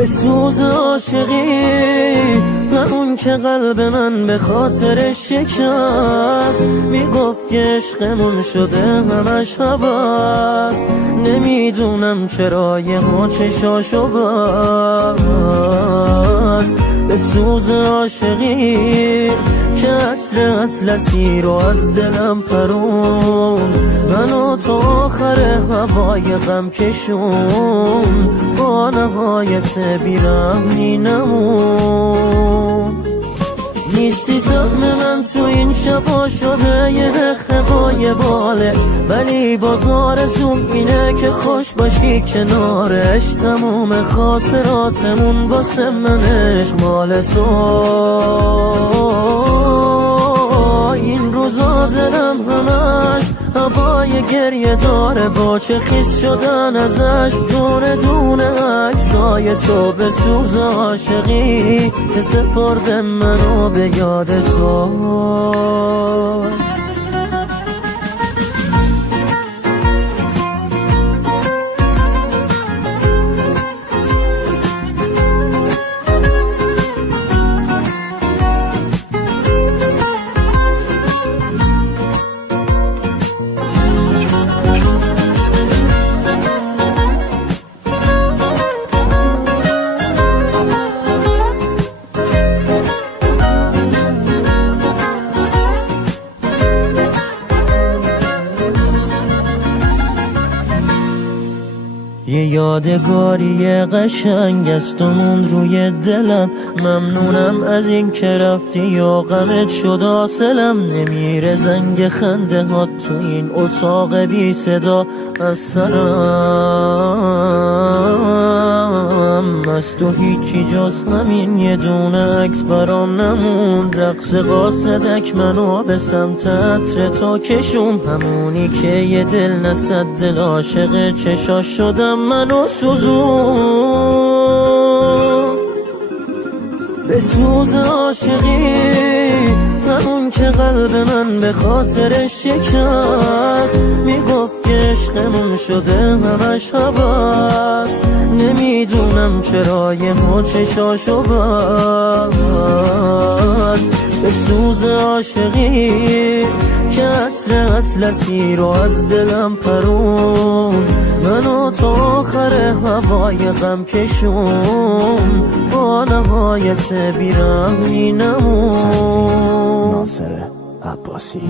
به سوز عاشقی، همون که قلب من به خاطرش شکست. میگفت که عشقمون شده همش هوس، نمیدونم چرا یه ها چشاشو بست. به سوز عاشقی که اطلسی رو از دلم پرون، منو تا آخر هوای غم کشون، با نهایت بیرحمی نمون. نیستی سهم من تو این شبا شده یه خبای باله، ولی باز آرزوم اینه که خوش باشی کنارش. تموم خاطراتمون واسه منش مال تو. این روزا دلم همش هوای گریه داره، با چه خیس شدن ازش دونه دونه عکسای تو. به سوز عاشقی که سپرد منو به یاد تو. یه یادگاری قشنگ است و موند روی دلم. ممنونم از این که رفتی و غمت شد حاصلم. نمیره زنگ خنده ها تو این اتاق بی صدا از سرم. از تو هیچی جز همین یه دونه عکس برام نموند. رقص قاصدک منو به سمت عطر تو کشون، همونی که یه دل نصد دل عاشق چشاش شدم منو سوزون. به سوز عاشقی، همون که قلب من به خاطرش شکست. میگفت که عشقمون شده همش هوس، نمیدونم چرا یه ها چشاشو بست. به سوز عاشقی که اطلسی رو از دلم پرون، منو تا آخر هوای غم کشون، با نهایت بیرحمی نمون. ناصر عباسی.